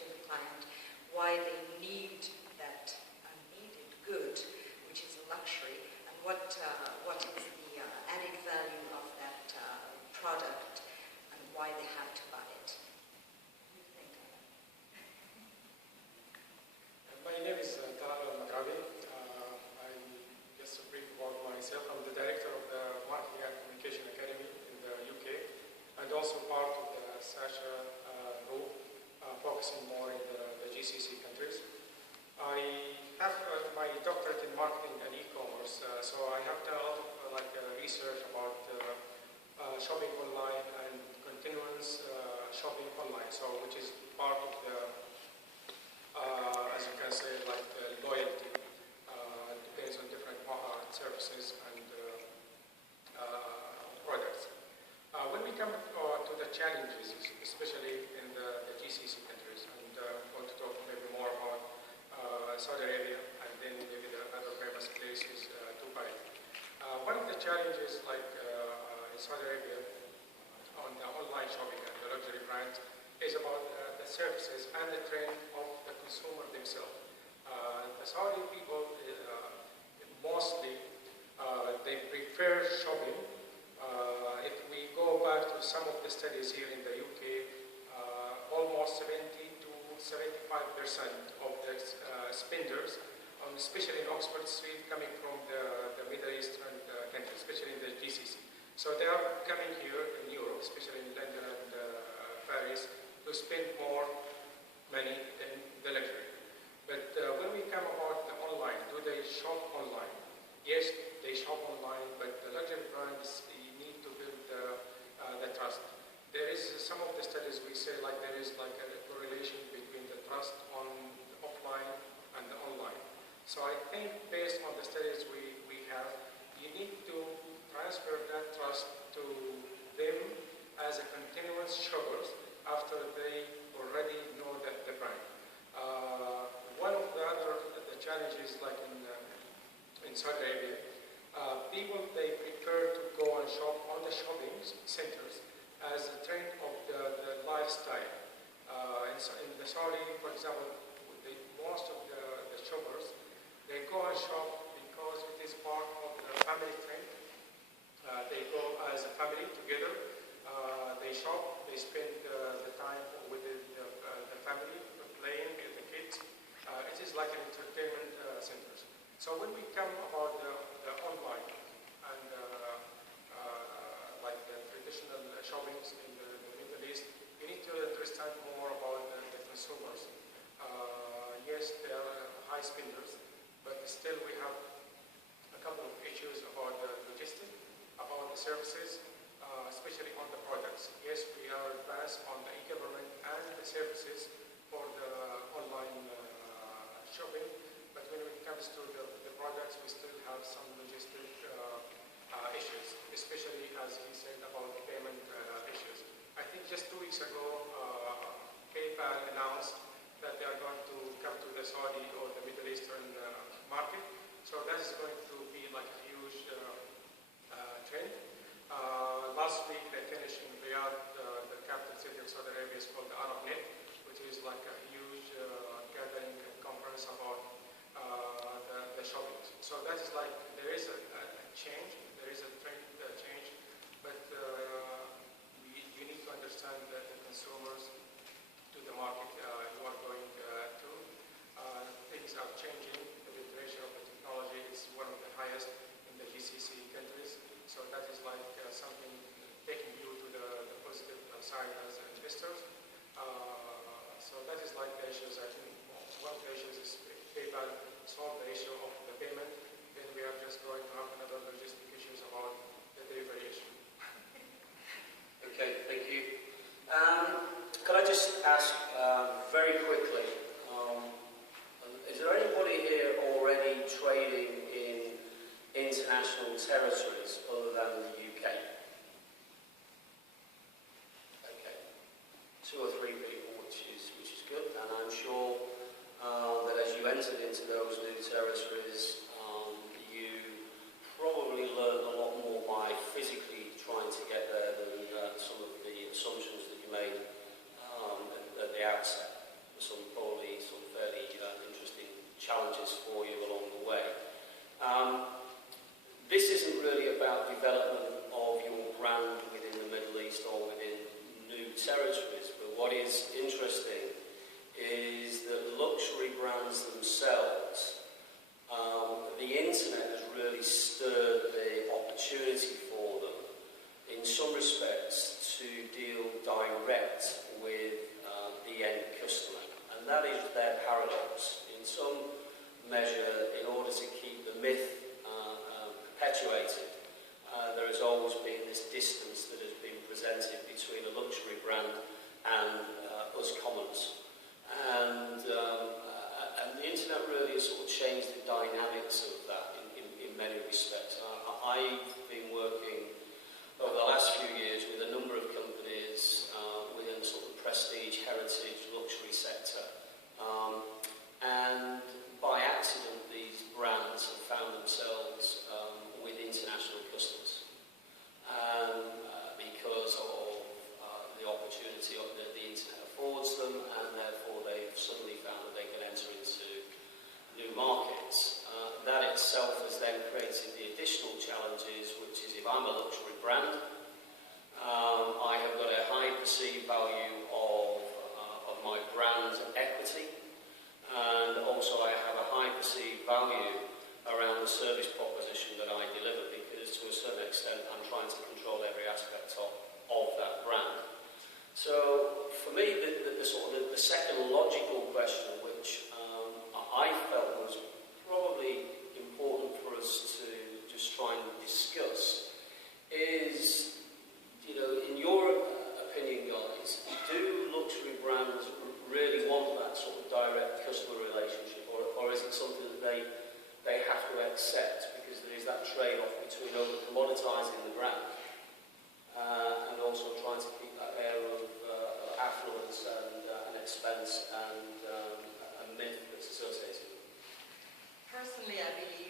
to the client why they need that unneeded good, which is a luxury, and what is the added value of that product and why they have to buy it. What do you think of that? My name is Talal Maghrabi. I guess a brief about myself. I'm the director of the Marketing and Communication Academy in the UK, and also part of the Sacha group, focusing more in the GCC countries. I have my doctorate in marketing and e-commerce, so I have done a lot of research about shopping online and continuous shopping online, so which is part of the, as you can say, loyalty. Depends on different services and products. When we come to the challenges, especially in the GCC countries, and I want to talk maybe more about Saudi Arabia and then maybe the other famous places, Dubai. One of the challenges, in Saudi Arabia, on the online shopping and the luxury brands, is about the services and the trend of the consumer themselves. The Saudi people, mostly, they prefer shopping. If we go back to some of the studies here in the UK, almost 70 to 75% of the spenders, especially in Oxford Street, coming from the Middle Eastern countries, especially in the GCC. So they are coming here in Europe, especially in London and Paris, to spend more money in the luxury. But when we come about the online, do they shop online? Yes, they shop online, but the luxury brands, you need to build the trust. There is some of the studies we say there is a correlation between the trust on the offline and the online. So I think based on the studies we have, you need to transfer that trust to them as a continuous shoppers after they already know the brand. One of the challenges in Saudi Arabia, people, they prefer to go and shop on the shopping centers as a trend of the lifestyle. In the Saudi, for example, most of the shoppers, they go and shop because it is part of the family trend. They go as a family together. They shop. They spend the time with the family, playing with the kids. It is like an entertainment center. So when we come about the online and the traditional shoppings in the Middle East, we need to understand more about the consumers. Yes, they are high spenders, but still we have a couple of issues about the logistics, about the services, especially on the products. Yes, we are advanced on the e-government and the services for the online shopping, but when it comes to the products, we still have some logistic issues, especially as he said about the payment issues. I think just 2 weeks ago, PayPal announced that they are going to come to the Saudi or the Middle Eastern market. So that is going to be a huge trend. Last week they finished in Riyadh, the capital city of Saudi Arabia is called the Arab Net, which is a huge gathering and conference about the shopping. So that is there is a change, there is a trend change, but you need to understand that the consumers to the market you are going to. Things are changing. The penetration of the technology is one of the highest in the GCC countries. So that is something taking you to the positive side as investors. So that is the issues. I think one of the issues is PayPal solve the issue of the payment. Then we are just going to have another logistic issues about the delivery issue. Okay, thank you. Can I just ask very quickly, is there anybody here already trading in international territories other than the UK? Okay, 2 or 3 people, which is good, and I'm sure that as you entered into those new territories, you probably learned a lot more by physically trying to get there than some of the assumptions that you made at the outset. probably some fairly interesting challenges for you along the way. This isn't really about development of your brand within the Middle East or within new territories, but what is interesting is that luxury brands themselves, the internet has really stirred the opportunity for them, in some respects, to deal direct with the end customer. And that is their paradox. In some measure, in order to keep the myth perpetuated, there has always been this distance that has been presented between a luxury brand and us commons. And the internet really has sort of changed the dynamics of that in many respects. I've been working over the last few years with a number of companies within the sort of prestige, heritage, luxury sector. And by accident, these brands have found themselves with international customers. Because of the opportunity that the internet affords them, and therefore they've suddenly found that they can enter into new markets. That itself has then created the additional challenges, which is if I'm a luxury brand, I have got a high perceived value of my brand equity, and also I have a high perceived value around the service proposition that I deliver, because to a certain extent I'm trying to control every aspect of that brand. So for me, the second logical question, which I felt was probably important for us to just try and discuss, is, in your opinion, guys, do luxury brands really want that sort of direct customer relationship, or is it something that they have to accept because there is that trade-off between over-commoditising the brand and also trying to keep that air of affluence and expense and a myth that's associated with it? Personally, I believe